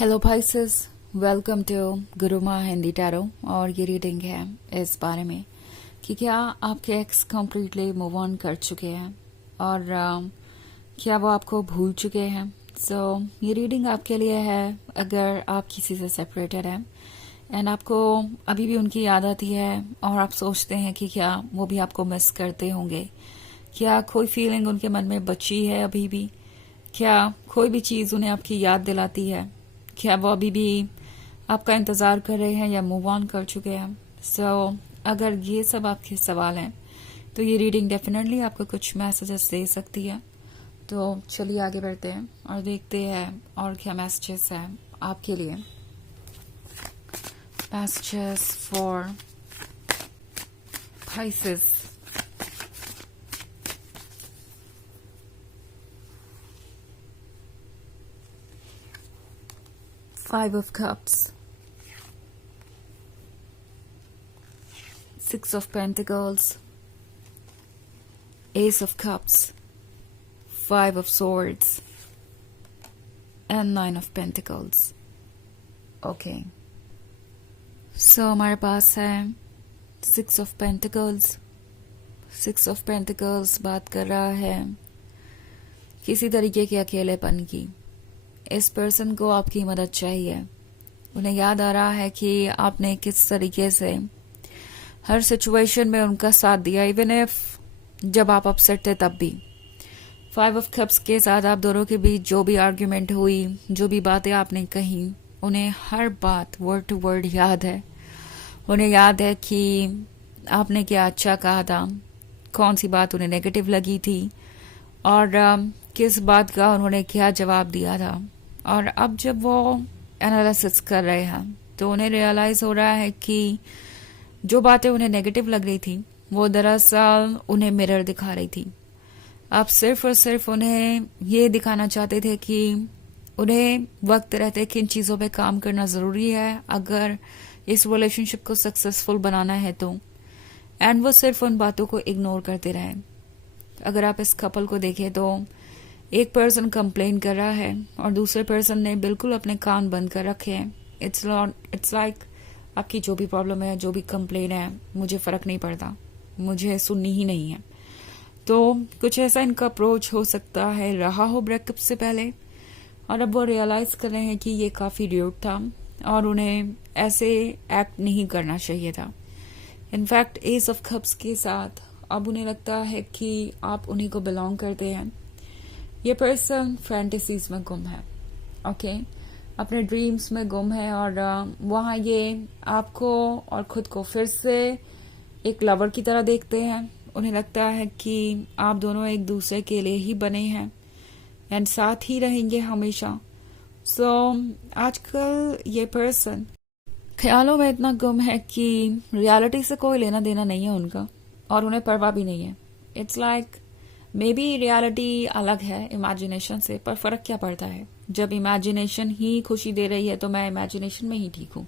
Hello भाइसेस, welcome to Gurumaa Hindi tarot. और ये रीडिंग है इस बारे में कि क्या आपके एक्स कंप्लीटली मूव ऑन कर चुके हैं और क्या वो आपको भूल चुके हैं। ये रीडिंग आपके लिए है अगर आप किसी से सेपरेटेड हैं एंड आपको अभी भी उनकी याद आती है और आप सोचते हैं कि क्या वो भी आपको मिस करते होंगे, क्या कोई फीलिंग उनके मन में बची है अभी भी, क्या कोई भी चीज़ उन्हें आपकी याद दिलाती है, क्या वो अभी भी आपका इंतज़ार कर रहे हैं या मूव ऑन कर चुके हैं। अगर ये सब आपके सवाल हैं तो ये रीडिंग डेफिनेटली आपको कुछ मैसेजेस दे सकती है। तो चलिए आगे बढ़ते हैं और देखते हैं और क्या मैसेजेस हैं आपके लिए। Messages for Pisces। Five of Cups, Six of Pentacles, Ace of Cups, Five of Swords, and Nine of Pentacles। Okay, हमारे पास है Six of Pentacles। Six of Pentacles बात कर रहा है किसी तरीके के अकेलेपन की। इस पर्सन को आपकी मदद चाहिए। उन्हें याद आ रहा है कि आपने किस तरीके से हर सिचुएशन में उनका साथ दिया, इवन इफ जब आप अपसेट थे तब भी। फाइव ऑफ कप्स के साथ आप दोनों के बीच जो भी आर्ग्यूमेंट हुई, जो भी बातें आपने कही, उन्हें हर बात वर्ड टू वर्ड याद है। उन्हें याद है कि आपने क्या अच्छा कहा था, कौन सी बात उन्हें नेगेटिव लगी थी और किस बात का उन्होंने क्या जवाब दिया था। और अब जब वो एनालिसिस कर रहे हैं तो उन्हें रियलाइज हो रहा है कि जो बातें उन्हें नेगेटिव लग रही थी वो दरअसल उन्हें मिरर दिखा रही थी। आप सिर्फ और सिर्फ उन्हें ये दिखाना चाहते थे कि उन्हें वक्त रहते किन चीज़ों पे काम करना ज़रूरी है अगर इस रिलेशनशिप को सक्सेसफुल बनाना है तो। एंड वो सिर्फ उन बातों को इग्नोर करते रहे। अगर आप इस कपल को देखें तो एक पर्सन कंप्लेन कर रहा है और दूसरे पर्सन ने बिल्कुल अपने कान बंद कर रखे हैं। इट्स लाइक आपकी जो भी प्रॉब्लम है, जो भी कंप्लेन है, मुझे फ़र्क नहीं पड़ता, मुझे सुननी ही नहीं है। तो कुछ ऐसा इनका अप्रोच हो सकता है रहा हो ब्रेकअप से पहले, और अब वो रियलाइज़ कर रहे हैं कि ये काफ़ी ड्यूट था और उन्हें ऐसे एक्ट नहीं करना चाहिए था। इनफैक्ट एस ऑफ कप्स के साथ अब उन्हें लगता है कि आप उन्हीं को बिलोंग करते हैं। ये पर्सन फैंटेसीज में गुम है, ओके, अपने ड्रीम्स में गुम है और वहाँ ये आपको और खुद को फिर से एक लवर की तरह देखते हैं। उन्हें लगता है कि आप दोनों एक दूसरे के लिए ही बने हैं एंड साथ ही रहेंगे हमेशा। आजकल ये पर्सन ख्यालों में इतना गुम है कि रियलिटी से कोई लेना देना नहीं है उनका और उन्हें परवाह भी नहीं है। It's like may be reality अलग है इमेजिनेशन से, पर फर्क क्या पड़ता है जब इमेजिनेशन ही खुशी दे रही है तो मैं इमेजिनेशन में ही ठीक हूँ।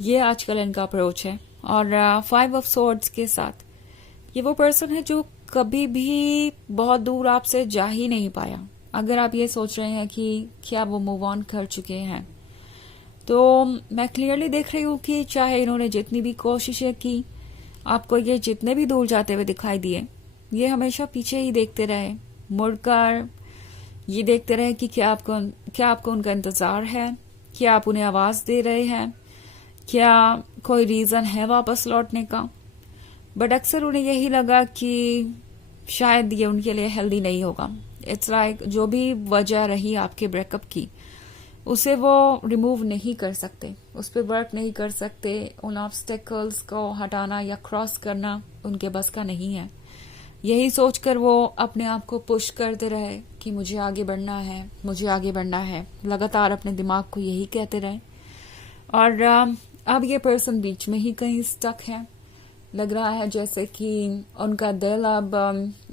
ये आजकल इनका अप्रोच है। और फाइव ऑफ सॉर्ड्स के साथ ये वो पर्सन है जो कभी भी बहुत दूर आपसे जा ही नहीं पाया। अगर आप ये सोच रहे हैं कि क्या वो मूव ऑन कर चुके हैं तो मैं क्लियरली देख रही हूँ कि चाहे इन्होंने जितनी भी कोशिशें की, आपको ये जितने भी दूर जाते हुए दिखाई दिए, ये हमेशा पीछे ही देखते रहे, मुड़कर ये देखते रहे कि क्या आपको उनका इंतजार है, क्या आप उन्हें आवाज दे रहे हैं, क्या कोई रीजन है वापस लौटने का। बट अक्सर उन्हें यही लगा कि शायद ये उनके लिए हेल्दी नहीं होगा। इट्स लाइक जो भी वजह रही आपके ब्रेकअप की उसे वो रिमूव नहीं कर सकते, उस पर वर्क नहीं कर सकते। उन ऑब्स्टेकल्स को हटाना या क्रॉस करना उनके बस का नहीं है। यही सोचकर वो अपने आप को पुश करते रहे कि मुझे आगे बढ़ना है, मुझे आगे बढ़ना है, लगातार अपने दिमाग को यही कहते रहे। और अब ये पर्सन बीच में ही कहीं स्टक है। लग रहा है जैसे कि उनका दिल अब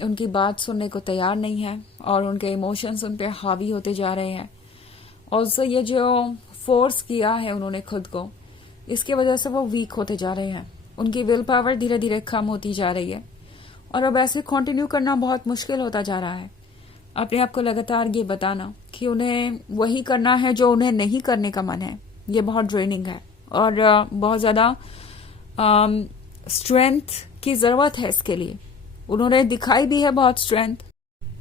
उनकी बात सुनने को तैयार नहीं है और उनके इमोशंस उन पर हावी होते जा रहे हैं। और ये जो फोर्स किया है उन्होंने खुद को, इसकी वजह से वो वीक होते जा रहे हैं। उनकी विल पावर धीरे धीरे कम होती जा रही है और अब ऐसे कंटिन्यू करना बहुत मुश्किल होता जा रहा है। अपने आप को लगातार ये बताना कि उन्हें वही करना है जो उन्हें नहीं करने का मन है। ये बहुत ड्रेनिंग है और बहुत ज़्यादा स्ट्रेंथ की ज़रूरत है इसके लिए। उन्होंने दिखाई भी है बहुत स्ट्रेंथ,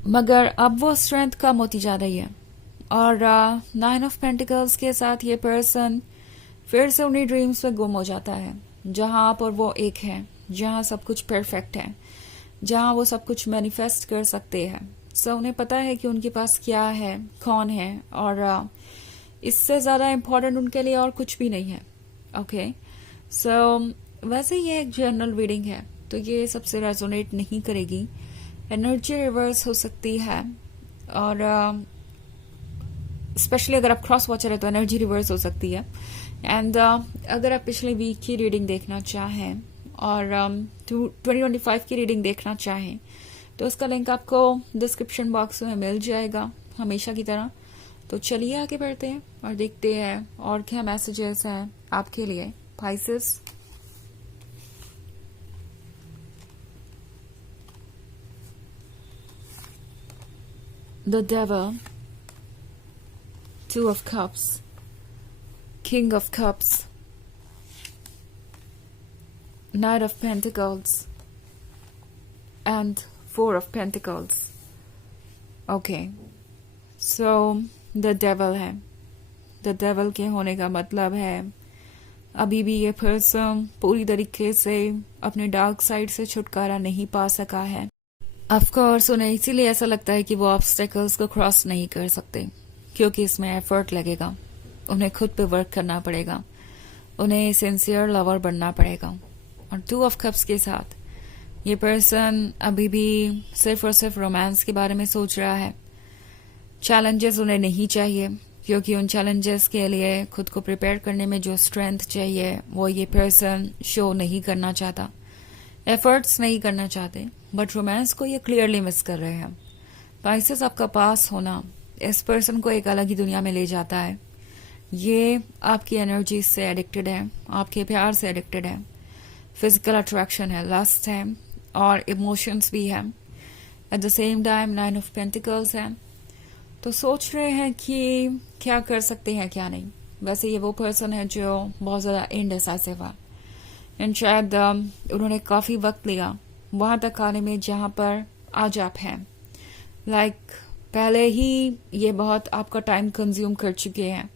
मगर अब वो स्ट्रेंथ कम होती जा रही है। और 9 ऑफ पेंटिकल्स के साथ ये पर्सन फिर से उन्हीं ड्रीम्स में गुम हो जाता है, जहां आप और वो एक है, जहां सब कुछ परफेक्ट है, जहां वो सब कुछ मैनिफेस्ट कर सकते हैं। सो उन्हें पता है कि उनके पास क्या है, कौन है, और इससे ज़्यादा इम्पोर्टेंट उनके लिए और कुछ भी नहीं है। ओके, सो वैसे ये एक जनरल रीडिंग है, तो ये सबसे रेजोनेट नहीं करेगी। एनर्जी रिवर्स हो सकती है, और स्पेशली अगर आप क्रॉस वॉचर है तो एनर्जी रिवर्स हो सकती है। एंड अगर आप पिछले वीक की रीडिंग देखना चाहें और 2025 की रीडिंग देखना चाहें तो उसका लिंक आपको डिस्क्रिप्शन बॉक्स में मिल जाएगा, हमेशा की तरह। तो चलिए आगे बढ़ते हैं और देखते हैं और क्या मैसेजेस हैं आपके लिए Pisces. The Devil, 2 of Cups, King of Cups, Knight of Pentacles, and 4 of Pentacles. Okay, so The Devil है। The Devil के होने का मतलब है अभी भी ये पर्सन पूरी तरीके से अपने डार्क साइड से छुटकारा नहीं पा सका है। ऑफ कोर्स उन्हें इसीलिए ऐसा लगता है कि वो ऑब्स्टेकल्स को क्रॉस नहीं कर सकते, क्योंकि इसमें एफर्ट लगेगा, उन्हें खुद पे वर्क करना पड़ेगा, उन्हें सिंसियर लवर बनना पड़ेगा। और 2 ऑफ कप्स के साथ ये पर्सन अभी भी सिर्फ और सिर्फ रोमांस के बारे में सोच रहा है। चैलेंजेस उन्हें नहीं चाहिए, क्योंकि उन चैलेंजेस के लिए खुद को प्रिपेयर करने में जो स्ट्रेंथ चाहिए वो ये पर्सन शो नहीं करना चाहता, एफर्ट्स नहीं करना चाहते, बट रोमांस को ये क्लियरली मिस कर रहे हैं। पाइसेस, आपका पास होना इस पर्सन को एक अलग ही दुनिया में ले जाता है। ये आपकी एनर्जी से एडिक्टेड है, आपके प्यार से एडिक्टेड है, फिजिकल अट्रैक्शन है, लस्ट है और इमोशंस भी है। At the same time 9 of pentacles है, तो सोच रहे हैं कि क्या कर सकते हैं क्या नहीं। वैसे ये वो पर्सन है जो बहुत ज़्यादा इनडिसाइसिव है, एंड शायद उन्होंने काफ़ी वक्त लिया वहां तक आने में जहां पर आज आप हैं। लाइक पहले ही ये बहुत आपका टाइम कंज्यूम कर चुके हैं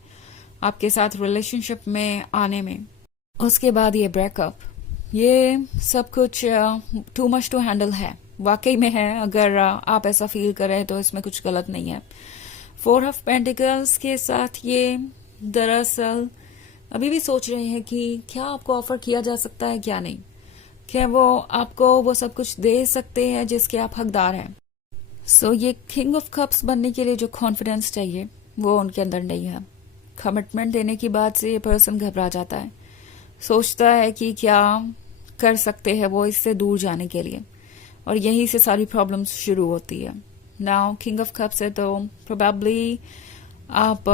आपके साथ रिलेशनशिप में आने में। उसके बाद ये ब्रेकअप, ये सब कुछ टू मच टू हैंडल है, वाकई में है। अगर आप ऐसा फील कर रहे हैं तो इसमें कुछ गलत नहीं है। 4 ऑफ पेंटिकल्स के साथ ये दरअसल अभी भी सोच रहे हैं कि क्या आपको ऑफर किया जा सकता है क्या नहीं, क्या वो आपको वो सब कुछ दे सकते हैं जिसके आप हकदार हैं। सो ये किंग ऑफ कप्स बनने के लिए जो कॉन्फिडेंस चाहिए वो उनके अंदर नहीं है। कमिटमेंट देने की बात से ये पर्सन घबरा जाता है, सोचता है कि क्या कर सकते हैं वो इससे दूर जाने के लिए, और यहीं से सारी प्रॉब्लम्स शुरू होती है। नाउ किंग ऑफ कप्स है तो प्रोबेबली आप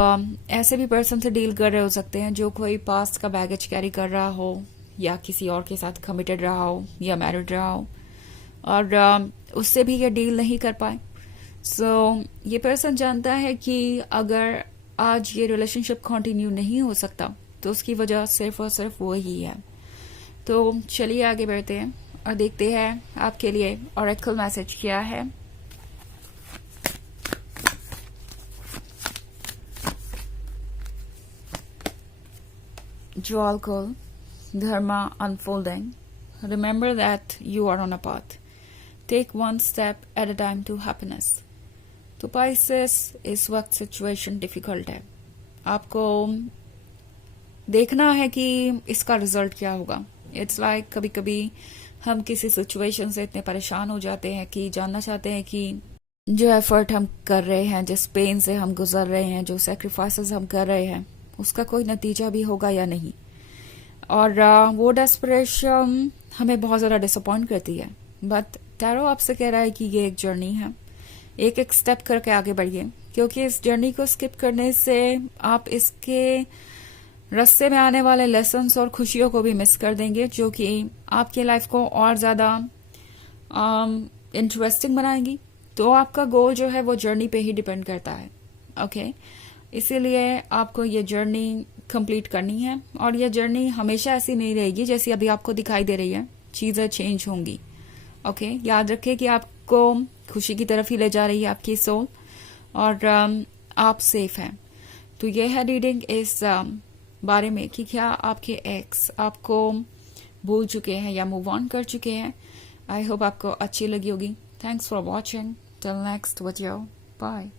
ऐसे भी पर्सन से डील कर रहे हो सकते हैं जो कोई पास्ट का बैगेज कैरी कर रहा हो, या किसी और के साथ कमिटेड रहा हो, या मैरिड रहा हो, और उससे भी ये डील नहीं कर पाए। सो ये पर्सन जानता है कि अगर आज ये रिलेशनशिप कंटिन्यू नहीं हो सकता तो उसकी वजह सिर्फ और सिर्फ वो ही है। तो चलिए आगे बढ़ते हैं और देखते हैं आपके लिए ऑरेकल मैसेज क्या है। Jewel call, Dharma unfolding. Remember that you are on a path. Take one step at a time to happiness. तो Pisces, इस वक्त सिचुएशन डिफिकल्ट है, आपको देखना है कि इसका रिजल्ट क्या होगा। इट्स लाइक कभी कभी हम किसी सिचुएशन से इतने परेशान हो जाते हैं कि जानना चाहते हैं कि जो एफर्ट हम कर रहे हैं, जिस पेन से हम गुजर रहे हैं, जो सेक्रीफाइसेस हम कर रहे हैं, उसका कोई नतीजा भी होगा या नहीं। और वो डेस्परेशन हमें बहुत ज़्यादा डिसअपॉइंट करती है। बट टैरो आपसे कह रहा है कि ये एक जर्नी है, एक एक स्टेप करके आगे बढ़िए, क्योंकि इस जर्नी को स्किप करने से आप इसके रास्ते में आने वाले लेसन्स और खुशियों को भी मिस कर देंगे, जो कि आपकी लाइफ को और ज़्यादा इंटरेस्टिंग बनाएंगी। तो आपका गोल जो है वो जर्नी पे ही डिपेंड करता है। ओके। इसीलिए आपको ये जर्नी कंप्लीट करनी है, और ये जर्नी हमेशा ऐसी नहीं रहेगी जैसी अभी आपको दिखाई दे रही है, चीज़ें चेंज होंगी। ओके, याद रखें कि आपको खुशी की तरफ ही ले जा रही है आपकी सोल, और आप सेफ हैं। तो ये है रीडिंग इस बारे में कि क्या आपके एक्स आपको भूल चुके हैं या मूव ऑन कर चुके हैं। आई होप आपको अच्छी लगी होगी। Thanks for watching. Till next video, bye.